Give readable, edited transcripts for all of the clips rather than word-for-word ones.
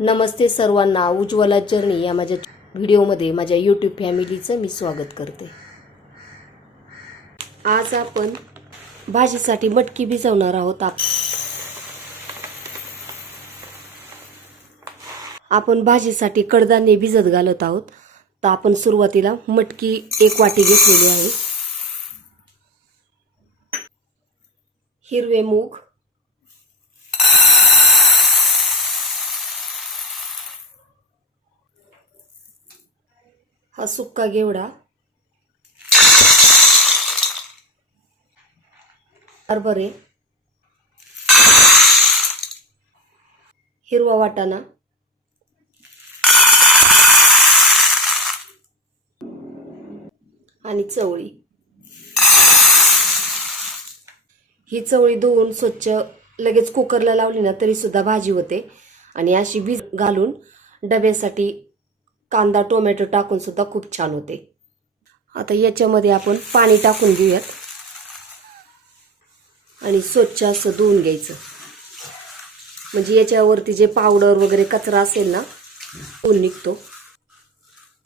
नमस्ते सर्वांना, उज्ज्वला जर्नी या माझ्या व्हिडिओमध्ये माझ्या यूट्यूब फॅमिलीचं मी स्वागत करते। आज आपण भाजीसाठी मटकी भिजवणार आहोत। आपण भाजीसाठी कडधान्ये भिजत घालत आहोत। तर आपण सुरुवातीला मटकी 1 वाटी घेतलेली आहे। हिरवे मूग, हा सुक्का घेवडा, हरभरे, हिरवा वाटाणा, आणि चवळी। ही चवळी धुवून स्वच्छ लगेच कुकरला लावली ना तरी सुद्धा भाजी होते। आणि अशी भिज घालून डब्यासाठी कांदा टोमॅटो टाकून सुद्धा खूप छान होते। आता याच्यामध्ये आपण पाणी टाकून घेऊयात आणि स्वच्छ असं धुवून घ्यायचं, म्हणजे याच्यावरती जे पावडर वगैरे कचरा असेल ना तो निघतो।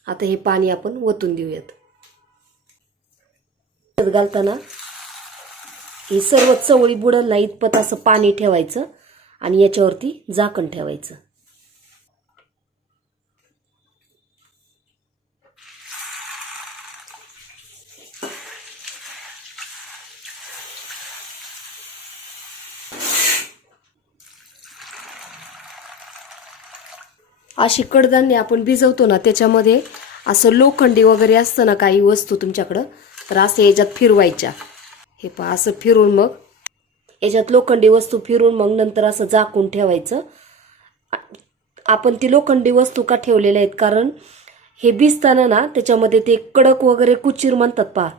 आता हे पाणी आपण ओतून देऊयात। घालताना ही सर्व चवळी बुडल ना इतपत असं पाणी ठेवायचं आणि याच्यावरती झाकण ठेवायचं। अशी कडधान्य आपण भिजवतो ना त्याच्यामध्ये असं लोखंडी वगैरे असतं ना काही वस्तू तुमच्याकडं, तर असं याच्यात फिरवायच्या। हे पहा असं फिरून मग याच्यात लोखंडी वस्तू फिरून मग नंतर असं झाकून ठेवायचं। आपण ती लोखंडी वस्तू का ठेवलेल्या आहेत कारण हे भिजताना ना त्याच्यामध्ये ते कडक वगैरे कुचीर म्हणतात पहा,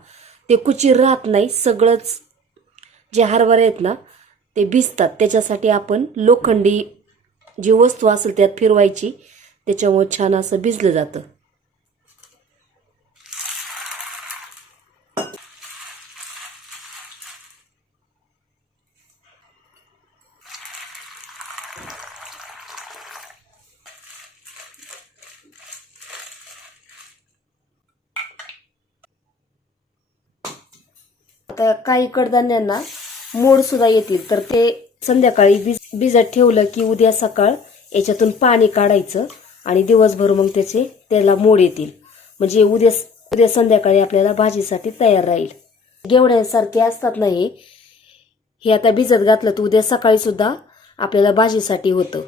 ते कुचीर राहत नाही। सगळंच जे हरभरे आहेत ना ते भिजतात, त्याच्यासाठी आपण लोखंडी जी वस्तू असेल त्यात फिरवायची, त्याच्यामुळे छान असं भिजलं जातं। आता काही कडधान्यांना मोड सुद्धा येतील, तर ते संध्याकाळी भिजत ठेवलं की उद्या सकाळ याच्यातून पाणी काढायचं आणि दिवसभर मग त्याला मोड येतील, म्हणजे उद्या संध्याकाळी आपल्याला भाजीसाठी तयार राहील। घेवड्यासारखे असतात ना हे आता भिजत घातलं तर उद्या सकाळी सुद्धा आपल्याला भाजीसाठी होतं।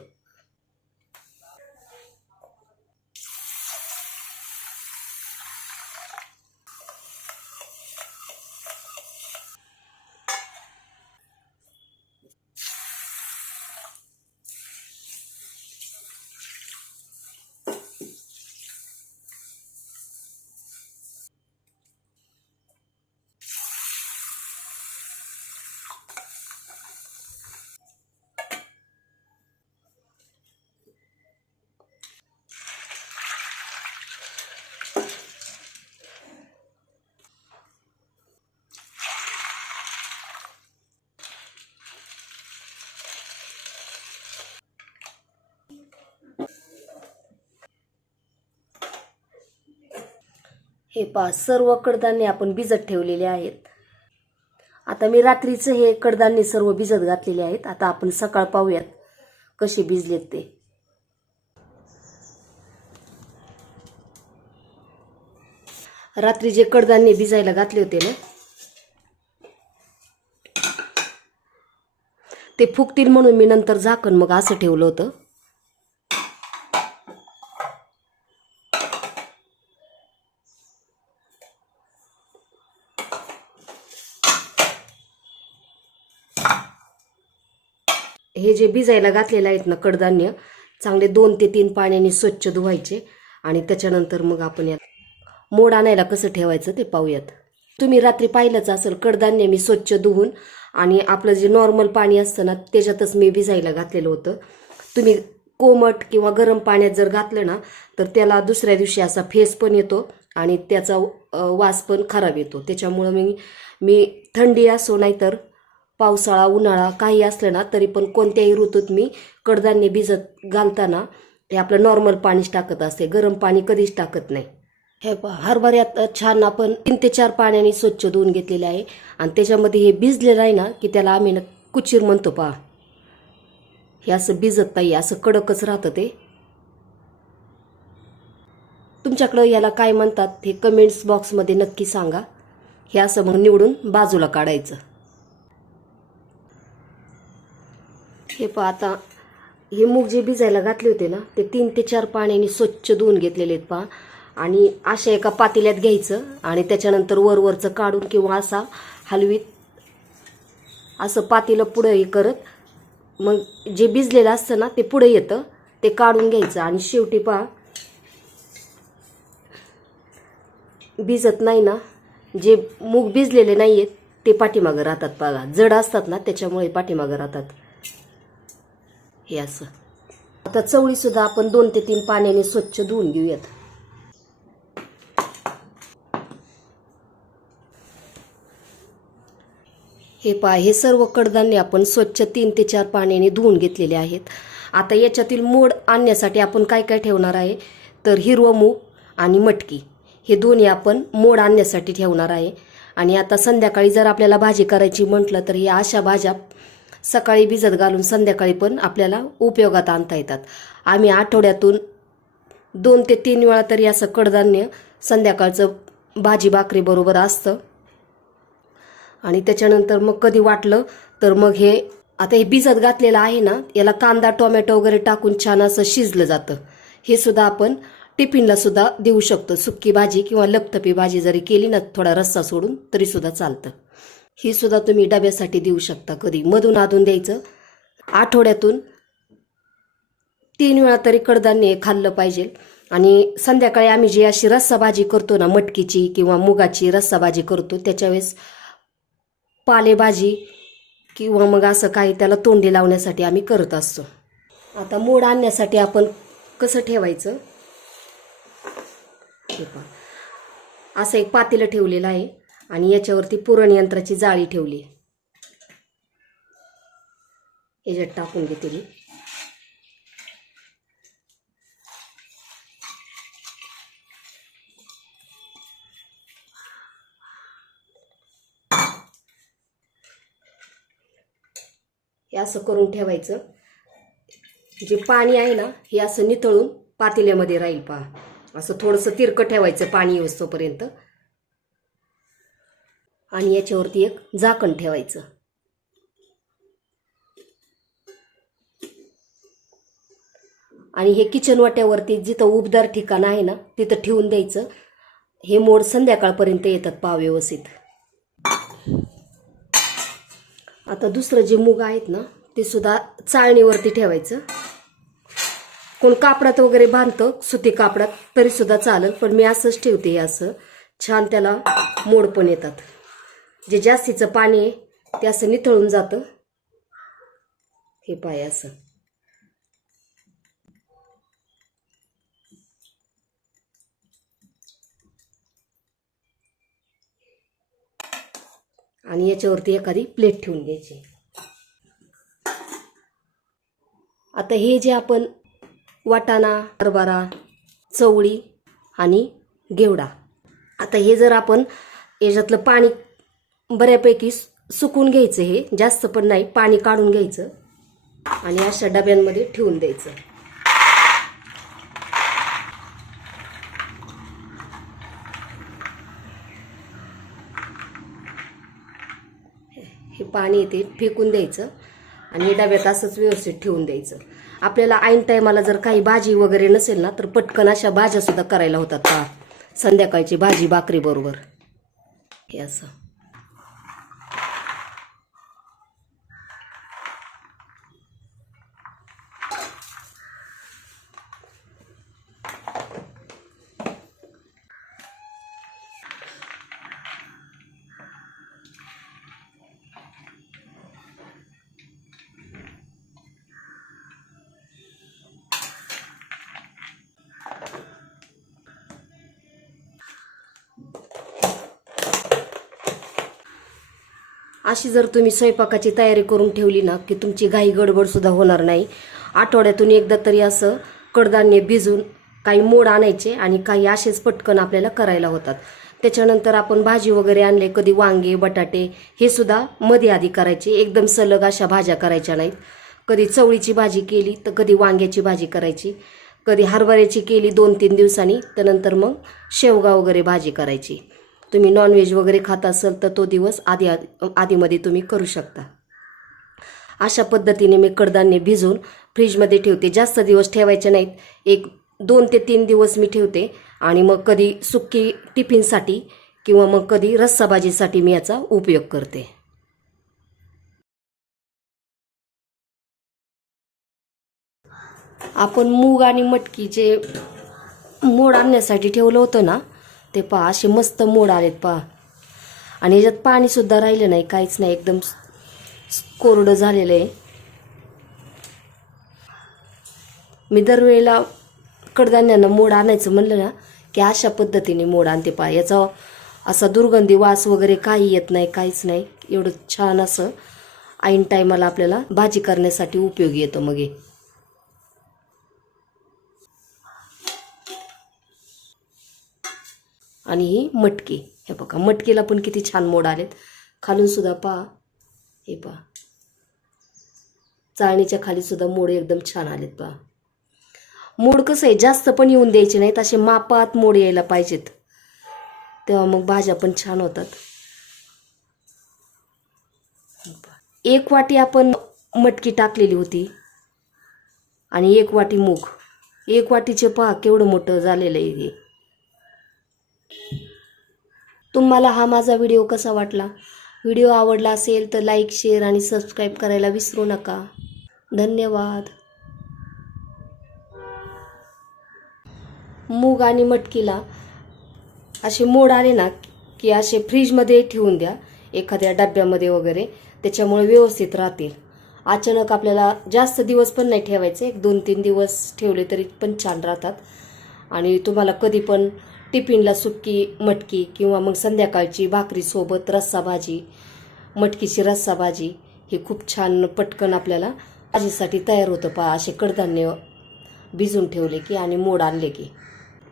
हे पहा सर्व कडधान्य आपण भिजत ठेवलेले आहेत। आता मी रात्रीचं हे कडधान्य सर्व भिजत घातलेले आहेत। आता आपण सकाळ पाहूयात कसे भिजलेत ते। रात्री जे कडधान्य भिजायला घातले होते ना ते फुगतील म्हणून मी नंतर झाकण मग असं ठेवलं होतं। हे जे भिजायला घातलेले आहेत ना कडधान्य चांगले 2 ते 3 पाण्याने स्वच्छ धुवायचे आणि त्याच्यानंतर मग आपण यात मोड आणायला कसं ठेवायचं ते पाहूयात। तुम्ही रात्री पाहिलंच असेल कडधान्य मी स्वच्छ धुवून आणि आपलं जे नॉर्मल पाणी असतं ना त्याच्यातच मी भिजायला घातलेलं होतं। तुम्ही कोमट किंवा गरम पाण्यात जर घातलं ना तर त्याला दुसऱ्या दिवशी असा फेस पण येतो आणि त्याचा वास पण खराब येतो। त्याच्यामुळे मी थंडी असो नाहीतर पावसाळा उन्हाळा काही असलं ना तरी पण कोणत्याही ऋतूत मी कडधान्य भिजत घालताना हे आपलं नॉर्मल पाणीच टाकत असते, गरम पाणी कधीच टाकत नाही. हे पहा, हरभऱ्यात छान आपण 3 ते 4 पाण्याने स्वच्छ धुवून घेतलेले आहे. आणि त्याच्यामध्ये हे भिजलेलं आहे ना की त्याला आम्ही कुचीर म्हणतो. पहा, हे असं भिजत नाही, असं कडकच राहतं ते. तुमच्याकडं याला काय म्हणतात हे कमेंट्स बॉक्समध्ये नक्की सांगा. हे असं मग निवडून बाजूला काढायचं. हे पहा, आता हे मूग जे भिजायला घातले होते ना ते 3 ते 4 पाण्याने स्वच्छ धुवून घेतलेले आहेत. पहा, आणि अशा एका पातेल्यात घ्यायचं आणि त्याच्यानंतर वरवरचं काढून किंवा असा हलवीत असं पातेलं पुढं हे करत मग जे भिजलेलं असतं ना ते पुढे येतं, ते काढून घ्यायचं. आणि शेवटी पहा, भिजत नाही ना, जे मूग भिजलेले नाही आहेत ते पाठीमागं राहतात. बघा, जड असतात ना त्याच्यामुळे पाठीमागं राहतात. हे असं. आता चवळी सुद्धा आपण 2 ते 3 पाण्याने स्वच्छ धुवून घेऊयात. हे पहा, हे सर्व कडधान्य आपण स्वच्छ 3 ते 4 पाण्याने धुवून घेतलेले आहेत. आता याच्यातील मोड आणण्यासाठी आपण काय काय ठेवणार आहे तर हिरवं मूग आणि मटकी हे दोन्ही आपण मोड आणण्यासाठी ठेवणार आहे. आणि आता संध्याकाळी जर आपल्याला भाजी करायची म्हटलं तर या अशा भाज्या सकाळी भिजत घालून संध्याकाळी पण आपल्याला उपयोगात आणता येतात. आम्ही आठवड्यातून 2 ते 3 वेळा तरी असं कडधान्य संध्याकाळचं भाजी भाकरी बरोबर असतं. आणि त्याच्यानंतर मग कधी वाटलं तर मग हे आता हे भिजत घातलेलं आहे ना, याला कांदा टोमॅटो वगैरे टाकून छान असं शिजलं जातं. हे सुद्धा आपण टिफिनला सुद्धा देऊ शकतो. सुक्की भाजी किंवा लपतपी भाजी जरी केली ना थोडा रस्सा सोडून तरी सुद्धा चालतं. ही सुद्धा तुम्ही डब्यासाठी देऊ शकता. कधी मधून आधून द्यायचं. आठवड्यातून 3 वेळा तरी कडधान्य खाल्लं पाहिजे. आणि संध्याकाळी आम्ही जी अशी रस्सा भाजी करतो ना, मटकीची किंवा मुगाची रस्सा भाजी करतो त्याच्यावेळेस पालेभाजी किंवा मग असं काही त्याला तोंडी लावण्यासाठी आम्ही करत असतो. आता मोड आणण्यासाठी आपण कसं ठेवायचं, हे पहा, असं एक पातेलं ठेवलेलं आहे आणि याच्यावरती पुरण यंत्राची जाळी ठेवली. याच्यात टाकून घेते मी. हे असं करून ठेवायचं. जे पाणी आहे ना हे असं नितळून पातेल्यामध्ये राहील. पहा, असं थोडंसं तिरकं ठेवायचं पाणी येऊस्तोपर्यंत. आणि याच्यावरती एक झाकण ठेवायचं. आणि हे किचन वाट्यावरती जिथं उबदार ठिकाण आहे ना तिथं ठेवून द्यायचं. हे मोड संध्याकाळपर्यंत येतात पहा व्यवस्थित. आता दुसरं जे मूग आहेत ना ते सुद्धा चाळणीवरती ठेवायचं. कोण कापडात वगैरे बांधतं, सुती कापडात तरी सुद्धा चालेल, पण मी असंच ठेवते. हे असं छान त्याला मोड पण येतात. जे जास्तीचं पाणी आहे ते असं निथळून जातं. हे पाय असं. आणि याच्यावरती एखादी प्लेट ठेवून घ्यायची. आता हे जे आपण वाटाणा, हरभरा, चवळी आणि घेवडा, आता हे जर आपण याच्यातलं पाणी बऱ्यापैकी सुकून घ्यायचं, हे जास्त पण नाही, पाणी काढून घ्यायचं आणि अशा डब्यांमध्ये ठेवून द्यायचं. हे पाणी येते फेकून द्यायचं आणि डब्यात असंच व्यवस्थित ठेवून द्यायचं. आपल्याला ऐन टायमाला जर काही भाजी वगैरे नसेल ना तर पटकन अशा भाज्या सुद्धा करायला होतात का संध्याकाळची भाजी भाकरी बरोबर. हे असं. अशी जर तुम्ही स्वयंपाकाची तयारी करून ठेवली ना की तुमची घाई गडबड सुद्धा होणार नाही. आठवड्यातून एकदा तरी असं कडधान्य भिजून काही मोड आणायचे आणि काही असेच पटकन आपल्याला करायला होतात. त्याच्यानंतर आपण भाजी वगैरे आणले, कधी वांगे बटाटे हे सुद्धा मध्ये आधी करायचे. एकदम सलग अशा भाज्या करायच्या नाहीत. कधी चवळीची भाजी केली तर कधी वांग्याची भाजी करायची, कधी हरभऱ्याची केली 2-3 दिवसांनी, त्यानंतर मग शेवगा वगैरे भाजी करायची. तुम्ही नॉनव्हेज वगैरे खात असाल तर तो दिवस आधीमध्ये तुम्ही करू शकता. अशा पद्धतीने मी कडधान्य भिजवून फ्रीजमध्ये ठेवते. जास्त दिवस ठेवायचे नाहीत, 2 ते 3 दिवस मी ठेवते. आणि मग कधी सुक्की टिफिनसाठी किंवा मग कधी रस्सा भाजीसाठी मी याचा उपयोग करते. आपण मूग आणि मटकी जे मोड आणण्यासाठी ठेवलं होतं ना, ते पहा असे मस्त मोड आलेत पहा. आणि याच्यात पाणी सुद्धा राहिलं नाही, काहीच नाही, एकदम कोरडं झालेलं आहे. मी दरवेळेला कडधान्यांना मोड आणायचं म्हणलं ना की अशा पद्धतीने मोड आणते पहा. याचा असा दुर्गंधी वास वगैरे काही येत नाही, काहीच नाही. एवढं छान असं ऐन टायमाला आपल्याला भाजी करण्यासाठी उपयोगी येतं. मग हे आणि ही मटकी, हे बघा मटकीला पण किती छान मोड आलेत. खालून सुद्धा पहा, हे पहा चाळणीच्या खाली सुद्धा मोड एकदम छान आलेत पहा. मोड कसं आहे, जास्त पण येऊन द्यायचे नाहीत, असे मापात मोड यायला पाहिजेत, तेव्हा मग भाज्या पण छान होतात. 1 वाटी आपण मटकी टाकलेली होती आणि 1 वाटी मूग. 1 वाटीचे पहा केवढं मोठं झालेलं आहे हे. तुम्हाला हा माझा व्हिडिओ कसा वाटला? व्हिडिओ आवडला असेल तर लाईक, शेअर आणि सबस्क्राईब करायला विसरू नका. धन्यवाद. मूग आणि मटकीला असे मोड आले ना की असे फ्रीजमध्ये ठेवून द्या, एखाद्या डब्यामध्ये वगैरे, त्याच्यामुळे व्यवस्थित राहतील. अचानक आपल्याला जास्त दिवस पण नाही ठेवायचे, 2-3 दिवस ठेवले तरी पण छान राहतात. आणि तुम्हाला कधी पण टिफिनला सुक्की मटकी किंवा मग संध्याकाळची भाकरीसोबत रस्सा भाजी, मटकीची रस्सा भाजी, हे खूप छान पटकन आपल्याला भाजीसाठी तयार होतं पहा. असे कडधान्य भिजून ठेवले की आणि मोड आणले की.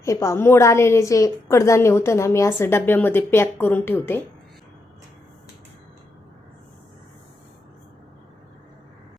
हे पहा मोड आलेले जे कडधान्य होतं ना, मी असं डब्यामध्ये पॅक करून ठेवते.